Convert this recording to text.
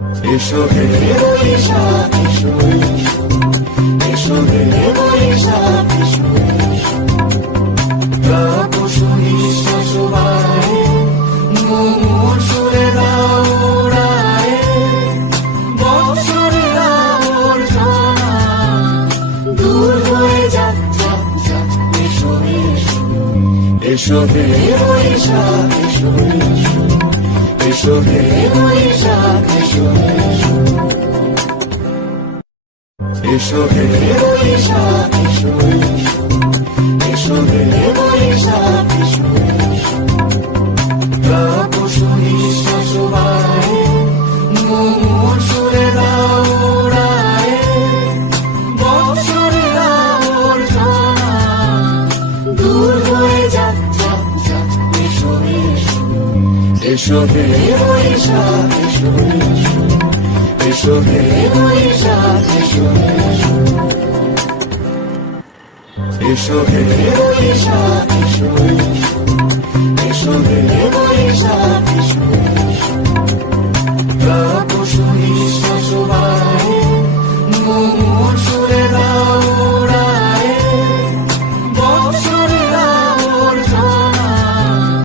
এসো হে বৈশাখ এসো এসো, এসো হে বৈশাখ এসো এসো, তাপস নিঃশ্বাস বায়ে মুমুর সুরে দাও উড়ায়ে, বৎসরের আবর্জনা দূর হয়ে যাক যাক যাক। এসো এসো, এসো হে বৈশাখ এসো এসো, এসো হে বৈশাখ এসো এসো, এসো হে বৈশাখ এসো এসো, এসো হে বৈশাখ এসো এসো, তাপস নিঃশ্বাস বায়ে মুমুর সুরে দাও উড়ায়ে, বৎসরের আবর্জনা দূর হয়ে যাক যাক যাক। এসো এসো, এসো হে বৈশাখ এসো এসো, এসো হে বৈশাখ এসো এসো, এসো হে বৈশাখ এসো এসো, এসো হে বৈশাখ এসো এসো, তাপস নিঃশ্বাস বায়ে মুমুর সুরে দাও